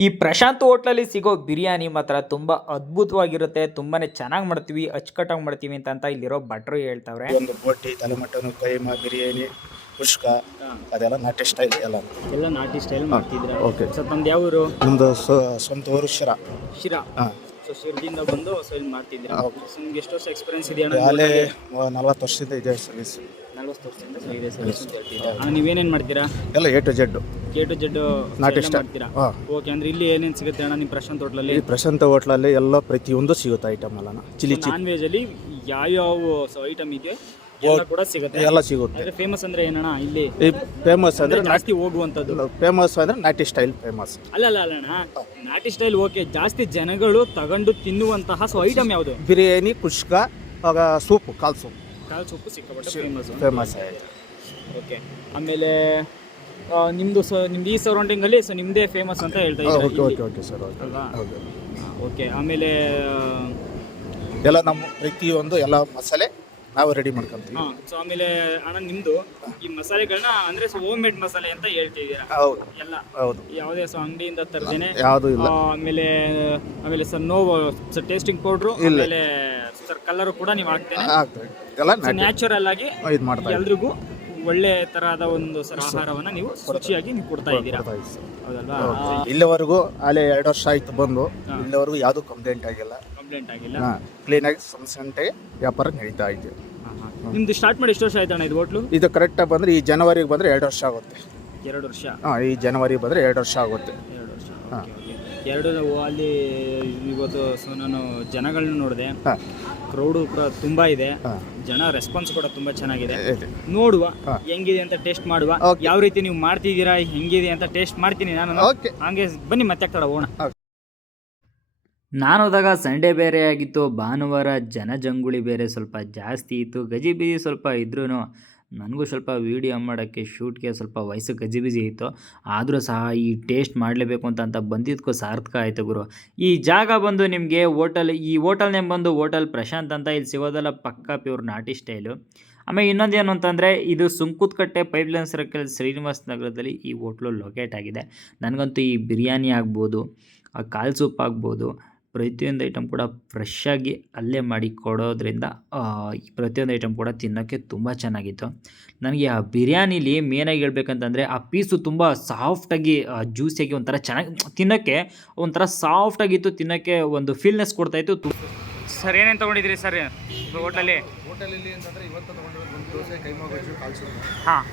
ಈ ಪ್ರಶಾಂತ್ ಹೋಟ್ಲಲ್ಲಿ ಸಿಗೋ ಬಿರಿಯಾನಿ ಮಾತ್ರ ತುಂಬ ಅದ್ಭುತವಾಗಿರುತ್ತೆ. ತುಂಬಾ ಚೆನ್ನಾಗಿ ಮಾಡ್ತೀವಿ ಅಚ್ಚುಕಟ್ಟಾಗಿ ಮಾಡ್ತೀವಿ ಅಂತ ಅಂತ ಇಲ್ಲಿರೋ ಭಟ್ರು ಹೇಳ್ತಾವ್ರೆ. ಒಂದು ಬೋಟಿ ತಲೆ ಕೈಮ ಕೈಮಾ ಬಿರಿಯಾನಿ ಕುಷ್ಕ ಅದೆಲ್ಲ ನಾಟಿ ಸ್ಟೈಲ್ ಎಲ್ಲ. ಎಲ್ಲ ನಾಟಿ ಸ್ಟೈಲ್ ಮಾಡ್ತಿದ್ರೆ? ಓಕೆ. ಸರ್ ತಮ್ದು ಯಾವ ಊರು ನಮ್ದು ಸ್ವ- ಸ್ವಂತ ಊರು ಶಿರಾ. ಶಿರಾ. ಹಾಂ. ಸೊ ಬಂದು ಸೊ ಇಲ್ಲಿ ಮಾಡ್ತಿದ್ರ ಹೌದು. ಸೊ ನಿಮ್ಗೆ ಎಷ್ಟು ವರ್ಷ ಎಕ್ಸ್ಪೀರಿಯನ್ಸ್ ಇದೆ ಅಣ್ಣ ನಲ್ವತ್ತು ವರ್ಷದಿಂದ ಇದೆ ಸರ್ವಿಸ್ ನಲ್ವತ್ತು ವರ್ಷದಿಂದ ಸೊ ಇದೆ ಸರ್ವಿಸ್ ಅಂತ ಹೇಳ್ತಿದ್ದೀರಾ ಅಣ್ಣ ನೀವೇನೇನು ಮಾಡ್ತೀರಾ? ಎಲ್ಲ A to Z K to Z ನಾಟಿ ಸ್ಟೈಲ್ ಮಾಡ್ತೀರಾ? ಹಾಂ. ಓಕೆ ಅಂದ್ರೆ ಇಲ್ಲಿ ಏನೇನು ಸಿಗುತ್ತೆ ಅಣ್ಣ ನಿಮ್ಮ ಪ್ರಶಾಂತ್ ಹೋಟ್ಲಲ್ಲಿ? ಈ ಪ್ರಶಾಂತ ಹೋಟ್ಲಲ್ಲಿ ಎಲ್ಲ ಪ್ರತಿಯೊಂದು ಸಿಗುತ್ತೆ ಐಟಮ್ ಅಲ್ಲ ಚಿಲ್ಲಿ ಚಿಲ್ಲಿ. ನಾನ್ ವೆಜ್ ಅಲ್ಲಿ ಯಾವ್ಯಾವ ಐಟಮ್ ಇದೆ? ಎಲ್ಲ ಕೂಡ ಸಿಗುತ್ತೆ. ಎಲ್ಲ ಸಿಗುತ್ತೆ. ಅಂದ್ರೆ ಫೇಮಸ್ ಅಂದ್ರೆ ಏನಣ್ಣ ಇಲ್ಲಿ? ಈ ಫೇಮಸ್ ಅಂದ್ರೆ ಅಂದ್ರೆ ಜಾಸ್ತಿ ಹೋಗುವಂಥದ್ದು. ಫೇಮಸ್ ಅಂದ್ರೆ ನಾಟಿ ಸ್ಟೈಲ್ ಫೇಮಸ್ ಅಲ್ಲ ಅಲ್ಲ ಅಲ್ಲಣ್ಣ ನಾಟಿ ಸ್ಟೈಲ್ ಓಕೆ ಜಾಸ್ತಿ ಜನಗಳು ತಗೊಂಡು ತಿನ್ನುವಂತಹ ಸೊ ಐಟಮ್ ಯಾವುದು? ಬಿರಿಯಾನಿ ಕುಷ್ಕ ಆಗ ಸೂಪ್ ಕಾಲ್ ಸೂಪ್. ಕಾಲ್ ಸೊಪ್ಪು ಸಿಕ್ಕಾಪಟ್ಟೆ ಫೇಮಸ್ ಫೇಮಸ್ ಓಕೆ ಆಮೇಲೆ ಆ, ನಿಮ್ದು ಸೊ ನಿಮ್ದು ಈ ಸರೌಂಡಿಂಗ್ ಅಲ್ಲಿ ಸೊ ನಿಮ್ದೇ ಫೇಮಸ್ ಅಂತ ಹೇಳ್ತಾ ಓಕೆ ಇದ್ದಾರೆ ಓಕೆ ಓಕೆ ಸರ್ ಓಕೆ ಅಲ್ವಾ? ಹೌದು. ಓಕೆ ಆಮೇಲೆ ಎಲ್ಲ ನಮ್ಮ ಪ್ರತಿಯೊಂದು ಎಲ್ಲ ಮಸಾಲೆ ನಾವು ರೆಡಿ ಮಾಡ್ಕೊಂತೀವಿ. ಹಾಂ ಸೊ ಆಮೇಲೆ ಅಣ್ಣ ನಿಮ್ಮದು ಈ ಮಸಾಲೆಗಳನ್ನ ಅಂದ್ರೆ ಸೊ ಹೋಮ್ ಮೇಡ್ ಮಸಾಲೆ ಅಂತ ಹೇಳ್ತಿದ್ದೀರಾ? ಹೌದು. ಎಲ್ಲ? ಹೌದು. ಯಾವುದೇ ಸೊ ಅಂಗಡಿಯಿಂದ ತರ್ದೇನೆ? ಯಾವುದು ಇಲ್ಲ. ಆ, ಆಮೇಲೆ ಆಮೇಲೆ sir no sir tasting powder ಇಲ್ಲ. ಆಮೇಲೆ ಸರ್ ಕಲರ್ ಕೂಡ ನೀವು ಹಾಕ್ತೇನೆ. ಆಗ್ತದೆ ಇದೆಲ್ಲ ನ್ಯಾಚುರಲ್ ಆಗಿ ಇದು ಮಾಡ್ತಾರೆ. ಎಲ್ರಿಗೂ ಒಳ್ಳೆ ತರಹದ ಒಂದು ಸರ್ ಆಹಾರವನ್ನ ನೀವು ರುಚಿಯಾಗಿ ನೀವು ಕೊಡ್ತಾ ಇದ್ದೀರಾ. ಇದ್ದೀವಿ. ಸರ್. ಹೌದಲ್ವಾ? ಹೌದು. ಇಲ್ಲಿವರೆಗೂ ಅಲ್ಲೇ ಎರಡು ವರ್ಷ ಆಯ್ತು ಬಂದು ಇಲ್ಲಿವರೆಗೂ ಯಾವುದು ಕಂಪ್ಲೇಂಟ್ ಆಗಿಲ್ಲ. ಕಂಪ್ಲೇಂಟ್ ಆಗಿಲ್ಲ? ಕ್ಲೀನಾಗಿ ಸಂಸಂಟೆ ವ್ಯಾಪಾರ ನಡೀತಾ ಇದೆ. ನಿಮ್ದು ಸ್ಟಾರ್ಟ್ ಮಾಡಿ ಎಷ್ಟು ವರ್ಷ ಆಯ್ತಣ್ಣ ಇದು ಹೋಟ್ಲು? ಇದು ಕರೆಕ್ಟಾಗಿ ಬಂದ್ರೆ ಈ ಜನವರಿಗೆ ಬಂದ್ರೆ ಎರಡು ವರ್ಷ ಆಗುತ್ತೆ. ಎರಡು ವರ್ಷ? ಹಾಂ ಈ ಜನವರಿ ಬಂದ್ರೆ ಎರಡು ವರ್ಷ ಆಗುತ್ತೆ. ಎರಡು ವರ್ಷ ಹಾ. ಎರಡು ಅಲ್ಲಿ ಇವತ್ತು ಸೊ ನಾನು ಜನಗಳನ್ನ ನೋಡಿದೆ. ಕ್ರೌಡು ಕೂಡ ತುಂಬಾ ಇದೆ. ಜನ ರೆಸ್ಪಾನ್ಸ್ ಕೂಡ ತುಂಬಾ ಚೆನ್ನಾಗಿದೆ. ನೋಡುವ ಹೆಂಗಿದೆ ಅಂತ ಟೇಸ್ಟ್ ಮಾಡುವ. ಯಾವ ರೀತಿ ನೀವು ಮಾಡ್ತಿದ್ದೀರಾ ಹೆಂಗಿದೆ ಅಂತ ಟೇಸ್ಟ್ ಮಾಡ್ತೀನಿ ನಾನು. ಓಕೆ. ಹಂಗೆ ಬನ್ನಿ ಮತ್ತೆ ಕಡ ಹೋಗೋಣ. ನಾನು ಹೋದಾಗ ಸಂಡೇ ಬೇರೆ ಆಗಿತ್ತು, ಭಾನುವಾರ ಜನಜಂಗುಳಿ ಬೇರೆ ಸ್ವಲ್ಪ ಜಾಸ್ತಿ ಇತ್ತು ಗಜಿಬಿಜಿ ಸ್ವಲ್ಪ ಇದ್ರೂ ನನಗೂ ಸ್ವಲ್ಪ ವೀಡಿಯೋ ಮಾಡೋಕ್ಕೆ ಶೂಟ್ಗೆ ಸ್ವಲ್ಪ ವಯಸ್ಸು ಗಜಿಬಿಜಿ ಇತ್ತು. ಆದರೂ ಸಹ ಈ ಟೇಸ್ಟ್ ಮಾಡಲೇಬೇಕು ಅಂತ ಅಂತ ಬಂದಿದ್ದಕ್ಕೂ ಸಾರ್ಥಕ ಆಯಿತು ಗುರು. ಈ ಜಾಗ ಬಂದು ನಿಮಗೆ ಹೋಟೆಲ್ ಈ ಹೋಟೆಲ್ ನೇಮ್ ಬಂದು ಹೋಟೆಲ್ ಪ್ರಶಾಂತ್ ಅಂತ ಇಲ್ಲಿ ಸಿಗೋದಲ್ಲ ಪಕ್ಕಾ ಪ್ಯೂರ್ ನಾಟಿ ಸ್ಟೈಲು ಆಮೇಲೆ ಇನ್ನೊಂದೇನು ಅಂತಂದರೆ, ಇದು ಸುಂಕುತ್ಕಟ್ಟೆ ಪೈಪ್ಲೈನ್ ಸರ್ಕಲ್ ಶ್ರೀನಿವಾಸ್ ನಗರದಲ್ಲಿ ಈ ಹೋಟ್ಲು ಲೊಕೇಟ್ ಆಗಿದೆ. ನನಗಂತೂ ಈ ಬಿರಿಯಾನಿ ಆಗ್ಬೋದು, ಆ ಕಾಲು ಸೂಪ್ ಆಗ್ಬೋದು ಪ್ರತಿಯೊಂದು ಐಟಮ್ ಕೂಡ ಫ್ರೆಶ್ಶಾಗಿ ಆಗಿ ಅಲ್ಲೇ ಮಾಡಿ ಕೊಡೋದ್ರಿಂದ ಆ, ಪ್ರತಿಯೊಂದು ಐಟಮ್ ಕೂಡ ತಿನ್ನೋಕ್ಕೆ ತುಂಬ ಚೆನ್ನಾಗಿತ್ತು. ನನಗೆ ಆ ಬಿರಿಯಾನಿಲಿ ಮೇನಾಗಿ ಹೇಳ್ಬೇಕಂತಂದರೆ ಆ ಪೀಸು ತುಂಬ ಸಾಫ್ಟಾಗಿ ಜ್ಯೂಸಿಯಾಗಿ ಒಂಥರ ಚೆನ್ನಾಗಿ ತಿನ್ನೋಕ್ಕೆ ಒಂಥರ ಸಾಫ್ಟಾಗಿತ್ತು ತಿನ್ನೋಕ್ಕೆ ಒಂದು ಫೀಲ್ನೆಸ್ ಕೊಡ್ತಾಯಿತ್ತು ತು ಸರ್ ಏನೇನು ತೊಗೊಂಡಿದ್ರಿ ಸರ್ ಹೋಟೆಲಲ್ಲಿ ಹೋಟೆಲಲ್ಲಿ ಅಂತಂದರೆ ಇವತ್ತು ತೊಗೊಂಡಿರೋದು ಒಂದು ದೋಸೆ ಕೈಮಾ ಗೊಜ್ಜು ಕಾಲ್ಸು ಹಾಂ.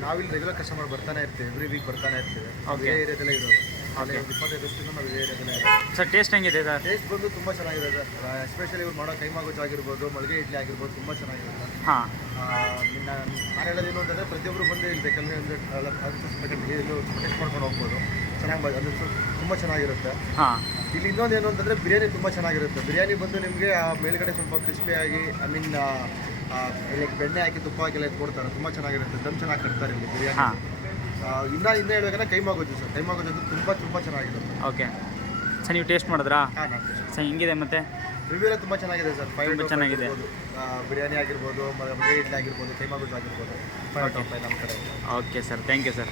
ನಾವಿಲ್ಲಿ ರೆಗ್ಯುಲರ್ ಕಸ್ಟಮರ್ ಬರ್ತಾನೆ ಇರ್ತೀವಿ ಎವ್ರಿ ವೀಕ್ ಬರ್ತಾನೆ ಇರ್ತೀವಿ. ಏರಿಯಾದಲ್ಲೇ ಇರೋದು. ಅಲ್ಲೇ ಒಂದು ಇಪ್ಪತ್ತೈದು ವರ್ಷದಿಂದ ನಾವು ಇದೇ. ಏರಿಯಾದಲ್ಲೇ ಸರ್ ಟೇಸ್ಟ್ ಹೆಂಗಿದೆ ಸರ್ ಟೇಸ್ಟ್ ಬಂದು ತುಂಬ ಚೆನ್ನಾಗಿದೆ ಸರ್ ಎಸ್ಪೆಷಲಿ ಇವ್ರು ಮಾಡೋ ಕೈಮಾ ಗೊಜ್ಜು ಆಗಿರ್ಬೋದು ಮಳಿಗೆ ಇಡ್ಲಿ ಆಗಿರ್ಬೋದು ತುಂಬ ಚೆನ್ನಾಗಿರುತ್ತೆ ಹಾಂ. ನಿನ್ನ ಹೇಳೋದೇನು ಅಂತಂದರೆ ಪ್ರತಿಯೊಬ್ಬರು ಬಂದು ಇಲ್ಲಿ ಬೇಕಂದ್ರೆ ಒಂದು ಇದು ಟೇಸ್ಟ್ ಮಾಡ್ಕೊಂಡು ಹೋಗ್ಬೋದು. ಚೆನ್ನಾಗಿ ಅಂದರೆ ತುಂಬ ಚೆನ್ನಾಗಿರುತ್ತೆ. ಹಾಂ. ಇಲ್ಲಿ ಇನ್ನೊಂದು ಏನು ಅಂತಂದರೆ ಬಿರಿಯಾನಿ ತುಂಬ ಚೆನ್ನಾಗಿರುತ್ತೆ. ಬಿರಿಯಾನಿ ಬಂದು ನಿಮಗೆ ಆ ಮೇಲ್ಗಡೆ ಸ್ವಲ್ಪ ಕ್ರಿಸ್ಪಿಯಾಗಿ ಐ ಮೀನ್ ಲೈಕ್ ಬೆಣ್ಣೆ ಹಾಕಿ ತುಪ್ಪ ಹಾಕಿ ಎಲ್ಲ ಕೊಡ್ತಾರೆ ತುಂಬ ಚೆನ್ನಾಗಿರುತ್ತೆ. ದಮ್ ಚೆನ್ನಾಗಿ ಕಟ್ತಾರೆ ಇಲ್ಲಿ ಬಿರಿಯಾನಿ. ಇನ್ನ ಇನ್ನೂ ಹೇಳ್ಬೇಕಂದ್ರೆ ಕೈಮಾ ಗೊಜ್ಜು ಸರ್ ಕೈಮಾ ಗೊಜ್ಜು ಅಂತೂ ತುಂಬ ತುಂಬ ಚೆನ್ನಾಗಿರುತ್ತೆ ಓಕೆ. ಸರ್ ನೀವು ಟೇಸ್ಟ್ ಮಾಡಿದ್ರಾ? ಹಾಂ ನಾನು ಸರ್ ಹೆಂಗಿದೆ ಮತ್ತೆ? ರಿವ್ಯೂ ಎಲ್ಲ ತುಂಬ ಚೆನ್ನಾಗಿದೆ ಸರ್. ಫೈವ್ ತುಂಬ ಚೆನ್ನಾಗಿದೆ. ಬಿರಿಯಾನಿ ಆಗಿರ್ಬೋದು ಮಲ್ಗೆ ಇಡ್ಲಿ ಆಗಿರ್ಬೋದು ಕೈಮಾ ಗೊಜ್ಜು ಆಗಿರ್ಬೋದು. ಫೈವ್ ಟಾಪ್ ನಮ್ಮ ಕಡೆ. Okay sir thank you sir